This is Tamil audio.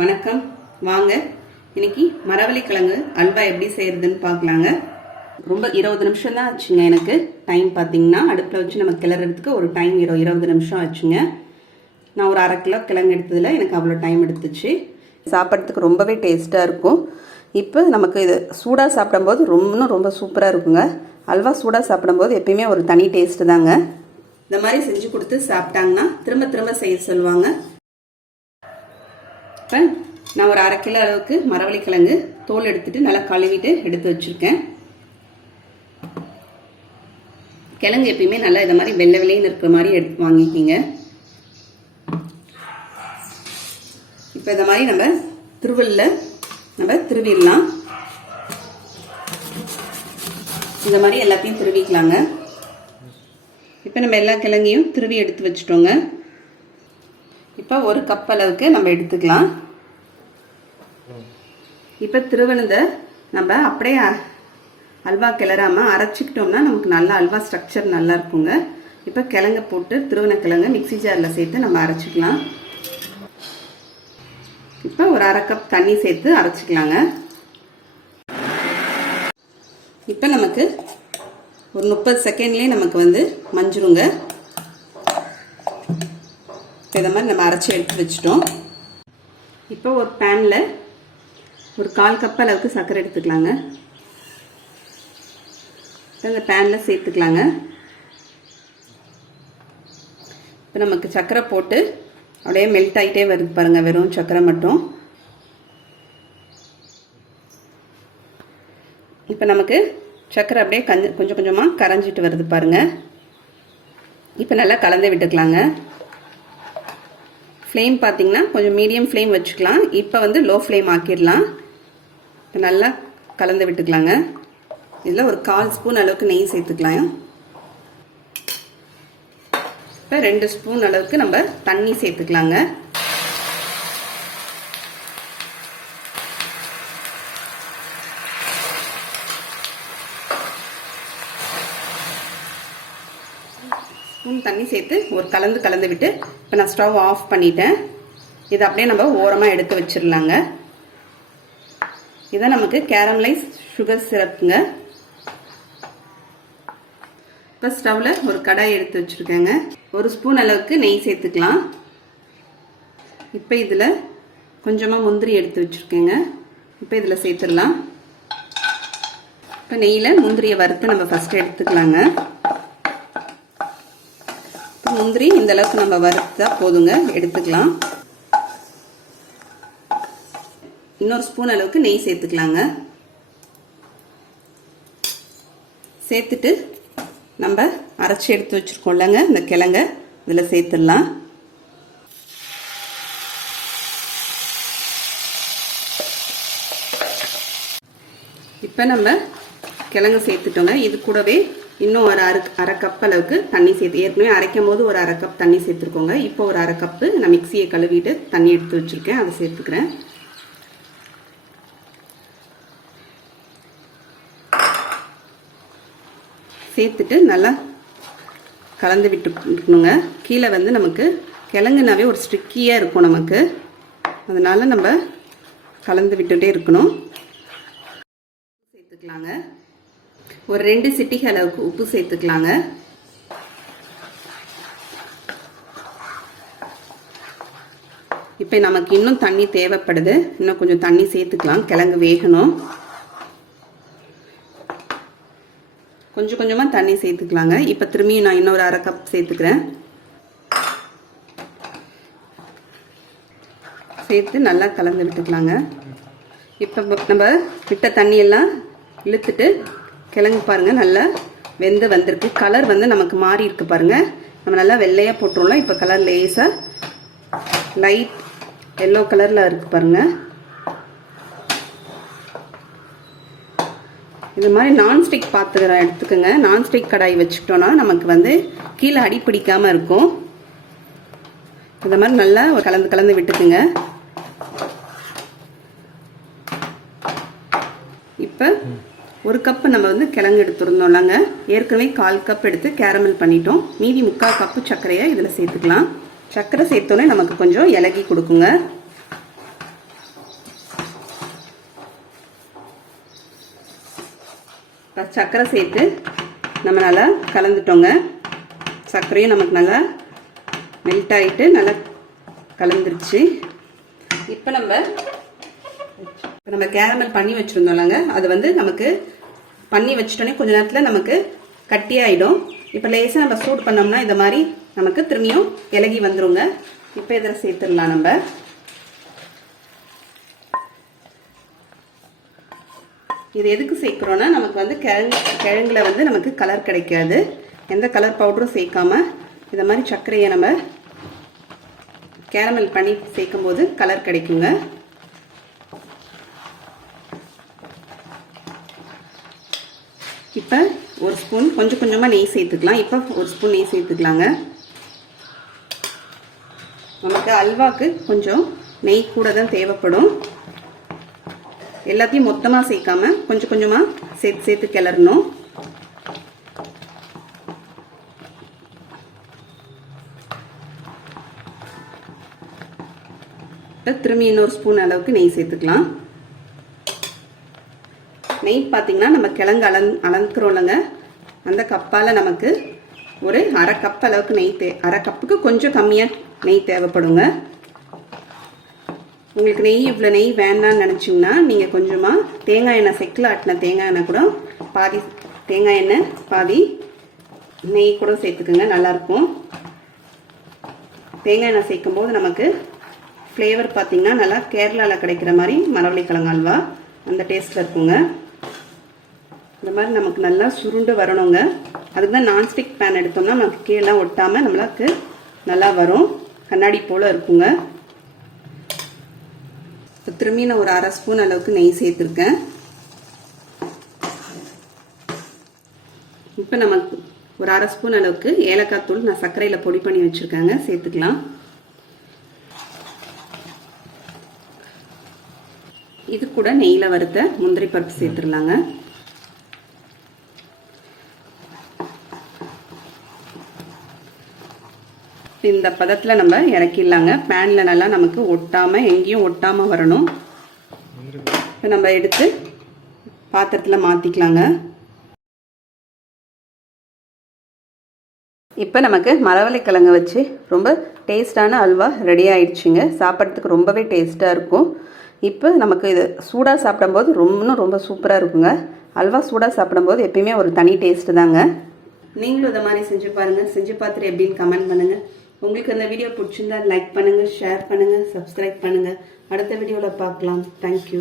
வணக்கம். வாங்க இன்னைக்கு மரவள்ளி கிழங்கு அல்வா எப்படி செய்யறதுன்னு பார்க்கலாங்க. ரொம்ப 20 நிமிஷம் தான் ஆச்சுங்க. எனக்கு டைம் பார்த்தீங்கன்னா அடுப்பில் வச்சு நம்ம கிளறதுக்கு ஒரு டைம் 20 நிமிஷம் ஆச்சுங்க. நான் ஒரு 1/2 கிலோ கிழங்கு எடுத்ததில் எனக்கு அவ்வளோ டைம் எடுத்துச்சு. சாப்பிட்றதுக்கு ரொம்பவே டேஸ்ட்டாக இருக்கும். இப்போ நமக்கு இது சூடாக சாப்பிடும்போது ரொம்ப சூப்பராக இருக்குங்க. அல்வா சூடாக சாப்பிடும்போது எப்பயுமே ஒரு தனி டேஸ்ட்டு தாங்க. இந்த மாதிரி செஞ்சு கொடுத்து சாப்பிட்டாங்கன்னா திரும்ப செய்ய சொல்லுவாங்க. இப்போ நான் ஒரு 1/2 கிலோ அளவுக்கு மரவள்ளி கிழங்கு தோல் எடுத்துட்டு நல்லா கழுவிட்டு எடுத்து வச்சுருக்கேன். கிழங்கு எப்பயுமே நல்லா இந்த மாதிரி வெள்ளை வெள்ளைன்னு இருக்கிற மாதிரி எடுத்து வாங்கிக்கிங்க. இப்போ இந்த மாதிரி நம்ம திருவிடலாம். இந்த மாதிரி எல்லாத்தையும் திருவிக்கலாங்க. இப்போ நம்ம எல்லா கிழங்கையும் திருவி எடுத்து வச்சுட்டோங்க. இப்போ ஒரு கப் அளவுக்கு நம்ம எடுத்துக்கலாம். இப்போ திருவனதை நம்ம அப்படியே அல்வா கிளறாமல் அரைச்சிக்கிட்டோம்னா நமக்கு நல்லா அல்வா ஸ்ட்ரக்சர் நல்லா இருக்குங்க. இப்போ கிழங்கு போட்டு திருவன கிழங்கு மிக்சி ஜாரில் சேர்த்து நம்ம அரைச்சிக்கலாம். இப்போ ஒரு 1/2 கப் தண்ணி சேர்த்து அரைச்சிக்கலாங்க. இப்போ நமக்கு ஒரு 30 செகண்ட்லேயே நமக்கு மஞ்சிருங்க. இதை மாதிரி நம்ம அரைச்சி எடுத்து வச்சிட்டோம். இப்போ ஒரு பேனில் ஒரு 1/4 கப் அளவுக்கு சர்க்கரை எடுத்துக்கலாங்க. இந்த பேனில் சேர்த்துக்கலாங்க. இப்போ நமக்கு சர்க்கரை போட்டு அப்படியே மெல்ட் ஆகிட்டே வருது பாருங்க. வெறும் சர்க்கரை மட்டும். இப்போ நமக்கு சர்க்கரை அப்படியே கொஞ்சம் கொஞ்சமாக கரைஞ்சிட்டு வருது பாருங்க. இப்போ நல்லா கலந்து விட்டுக்கலாங்க. ஃப்ளேம் பார்த்தீங்கன்னா கொஞ்சம் மீடியம் ஃப்ளேம் வச்சுக்கலாம். இப்போ லோ ஃப்ளேம் ஆக்கிடலாம். இப்போ நல்லா கலந்து விட்டுக்கலாங்க. இதில் ஒரு 1/4 ஸ்பூன் அளவுக்கு நெய் சேர்த்துக்கலாம். இப்போ 2 ஸ்பூன் அளவுக்கு நம்ம தண்ணி சேர்த்துக்கலாங்க. ஸ்பூன் தண்ணி சேர்த்து ஒரு கலந்து விட்டு இப்போ நான் ஸ்டவ் ஆஃப் பண்ணிட்டேன். இதை அப்படியே நம்ம ஓரமாக எடுத்து வச்சிடலாங்க. இதான் நமக்கு கேரமலைஸ் சுகர் சிரப்புங்க. இப்போ ஸ்டவ்வில் ஒரு கடாய் எடுத்து வச்சுருக்கேங்க. 1 ஸ்பூன் அளவுக்கு நெய் சேர்த்துக்கலாம். இப்போ இதில் கொஞ்சமாக முந்திரி எடுத்து வச்சுருக்கேங்க. இப்போ இதில் சேர்த்துடலாம். இப்போ நெய்யில் முந்திரியை வறுத்து நம்ம ஃபஸ்ட்டு எடுத்துக்கலாங்க. முந்திரி இந்த அளவுக்கு நம்ம வறுத்தா போதுங்க, எடுத்துக்கலாம். இன்னொரு ஸ்பூன் அளவுக்கு நெய் சேர்த்துக்கலாங்க. சேர்த்துட்டு நம்ம அரைச்சி எடுத்து வச்சிருக்கோம்லங்க இந்த கிழங்க இதில் சேர்த்துடலாம். இப்போ நம்ம கிழங்கு சேர்த்துட்டோங்க. இது கூடவே இன்னும் ஒரு அரை கப் அளவுக்கு தண்ணி சேர்த்து, ஏற்கனவே அரைக்கும் போது ஒரு 1/2 கப் தண்ணி சேர்த்துருக்கோங்க. இப்போ ஒரு 1/2 கப்பு நான் மிக்சியை கழுவிட்டு தண்ணி எடுத்து வச்சுருக்கேன், அதை சேர்த்துக்கிறேன். சேர்த்துட்டு நல்லா கலந்து விட்டுக்கணுங்க. கீழே நமக்கு கிழங்குனாவே ஒரு ஸ்டிக்கியாக இருக்கும் நமக்கு. அதனால் நம்ம கலந்து விட்டுட்டே இருக்கணும். சேர்த்துக்கலாங்க. ஒரு 2 சிட்டிகை அளவுக்கு உப்பு சேர்த்துக்கலாங்க. இப்போ நமக்கு இன்னும் தண்ணி தேவைப்படுது. இன்னும் கொஞ்சம் தண்ணி சேர்த்துக்கலாம். கிழங்கு வேகணும். கொஞ்சமாக தண்ணி சேர்த்துக்கலாங்க. இப்போ திரும்பியும் நான் இன்னொரு 1/2 கப் சேர்த்துக்கிறேன். சேர்த்து நல்லா கலந்து விட்டுக்கலாங்க. இப்போ நம்ம விட்ட தண்ணியெல்லாம் இழுத்துட்டு கிழங்கு பாருங்கள் நல்லா வெந்து வந்திருக்கு. கலர் நமக்கு மாறி இருக்கு பாருங்கள். நம்ம நல்லா வெள்ளையாக போட்டுருவோம்ல. இப்போ கலர் லேசாக லைட் எல்லோ கலரில் இருக்குது பாருங்கள். இது மாதிரி நான்ஸ்டிக் பாத்திரம் எடுத்துக்கோங்க. நான்ஸ்டிக் கடாய் வச்சுக்கிட்டோன்னா நமக்கு கீழே அடி பிடிக்காமல் இருக்கும். இந்த மாதிரி நல்லா கலந்து விட்டுக்குங்க. இப்போ 1 கப்பு நம்ம கிழங்கு எடுத்துருந்தோம்லங்க. ஏற்கனவே 1/4 கப் எடுத்து கேரமல் பண்ணிட்டோம். மீதி 3/4 கப்பு சர்க்கரையை இதில் சேர்த்துக்கலாம். சர்க்கரை சேர்த்தோன்னே நமக்கு கொஞ்சம் இலகி கொடுக்குங்க. சர்க்கரை சேர்த்து நம்ம நல்லா கலந்துட்டோங்க. சர்க்கரையும் நமக்கு நல்லா மெல்ட் ஆகிட்டு நல்லா கலந்துருச்சு. இப்போ நம்ம கேரமல் பண்ணி வச்சுருந்தோம்லங்க, அது வந்து நமக்கு பண்ணி வச்சிட்டோன்னே கொஞ்ச நேரத்தில் நமக்கு கட்டியாயிடும். இப்போ லேசாக நம்ம சூடு பண்ணோம்னா இந்த மாதிரி நமக்கு திரும்பியும் இலகி வந்துருங்க. இப்போ இதில் சேர்த்துடலாம். நம்ம இது எதுக்கு சேர்க்குறோன்னா நமக்கு வந்து கிழங்குல வந்து நமக்கு கலர் கிடைக்காது. எந்த கலர் பவுடரும் சேர்க்காம இந்த மாதிரி சர்க்கரையை நம்ம கேரமல் பண்ணி சேர்க்கும் போது கலர் கிடைக்குங்க. இப்போ ஒரு ஸ்பூன் கொஞ்சம் கொஞ்சமாக நெய் சேர்த்துக்கலாம். இப்போ ஒரு ஸ்பூன் நெய் சேர்த்துக்கலாங்க. நமக்கு அல்வாக்கு கொஞ்சம் நெய் கூட தான் தேவைப்படும். எல்லாத்தையும் மொத்தமாக சேர்க்காம கொஞ்சம் கொஞ்சமாக சேர்த்து கிளறணும். திரும்பி இன்னொரு ஸ்பூன் அளவுக்கு நெய் சேர்த்துக்கலாம். நெய் பார்த்தீங்கன்னா நம்ம கிழங்கு அளந்துக்கிறோம்லங்க, அந்த கப்பால் நமக்கு ஒரு அரை கப் அளவுக்கு நெய் அரை கப்புக்கு கொஞ்சம் கம்மியாக நெய் தேவைப்படுங்க. உங்களுக்கு நெய் இவ்வளோ நெய் வேண்டான்னு நினச்சிங்கன்னா நீங்கள் கொஞ்சமாக தேங்காய் எண்ணெய் செக்கில் ஆட்டின தேங்காய் எண்ணெய் கூட பாதி தேங்காய் எண்ணெய் பாதி நெய் கூட சேர்த்துக்குங்க, நல்லாயிருக்கும். தேங்காய் எண்ணெய் சேர்க்கும் போது நமக்கு ஃப்ளேவர் பார்த்திங்கன்னா நல்லா கேரளாவில் கிடைக்கிற மாதிரி மரவள்ளி கிழங்கு அல்வா அந்த டேஸ்ட்டில் இருக்குங்க. இந்த மாதிரி நமக்கு நல்லா சுருண்டு வரணுங்க. அதுக்கு தான் நான்ஸ்டிக் பேன் எடுத்தோம்னா நமக்கு கீழே ஒட்டாமல் நம்மளுக்கு நல்லா வரும், கண்ணாடி போல் இருக்குங்க. இப்போ திரும்பி நான் ஒரு அரை ஸ்பூன் அளவுக்கு நெய் சேர்த்துருக்கேன். இப்போ நமக்கு ஒரு அரை ஸ்பூன் அளவுக்கு ஏலக்காய் தூள் நான் சர்க்கரையில் பொடி பண்ணி வச்சுருக்கேங்க, சேர்த்துக்கலாம். இது கூட நெய்யில் வறுத்த முந்திரி பருப்பு சேர்த்துடலாங்க. இந்த பதத்தில் நம்ம இறக்கிடலாங்க. பேனில் நல்லா நமக்கு ஒட்டாமல் எங்கேயும் ஒட்டாமல் வரணும். இப்போ நம்ம எடுத்து பாத்திரத்தில் மாற்றிக்கலாங்க. இப்போ நமக்கு மரவள்ளி கிழங்கு வச்சு ரொம்ப டேஸ்டான அல்வா ரெடி ஆயிடுச்சுங்க. சாப்பிட்றதுக்கு ரொம்பவே டேஸ்ட்டாக இருக்கும். இப்போ நமக்கு இது சூடாக சாப்பிடும்போது ரொம்ப சூப்பராக இருக்குங்க. அல்வா சூடாக சாப்பிடும்போது எப்பயுமே ஒரு தனி டேஸ்ட்டு தாங்க. நீங்களும் இதை மாதிரி செஞ்சு பாருங்கள். செஞ்சு பார்த்துட்டு எப்படின்னு கமெண்ட் பண்ணுங்கள். உங்களுக்கு இந்த வீடியோ பிடிச்சிருந்தா லைக் பண்ணுங்கள், ஷேர் பண்ணுங்கள், சப்ஸ்கிரைப் பண்ணுங்கள். அடுத்த வீடியோவில் பார்க்கலாம். தேங்க்யூ.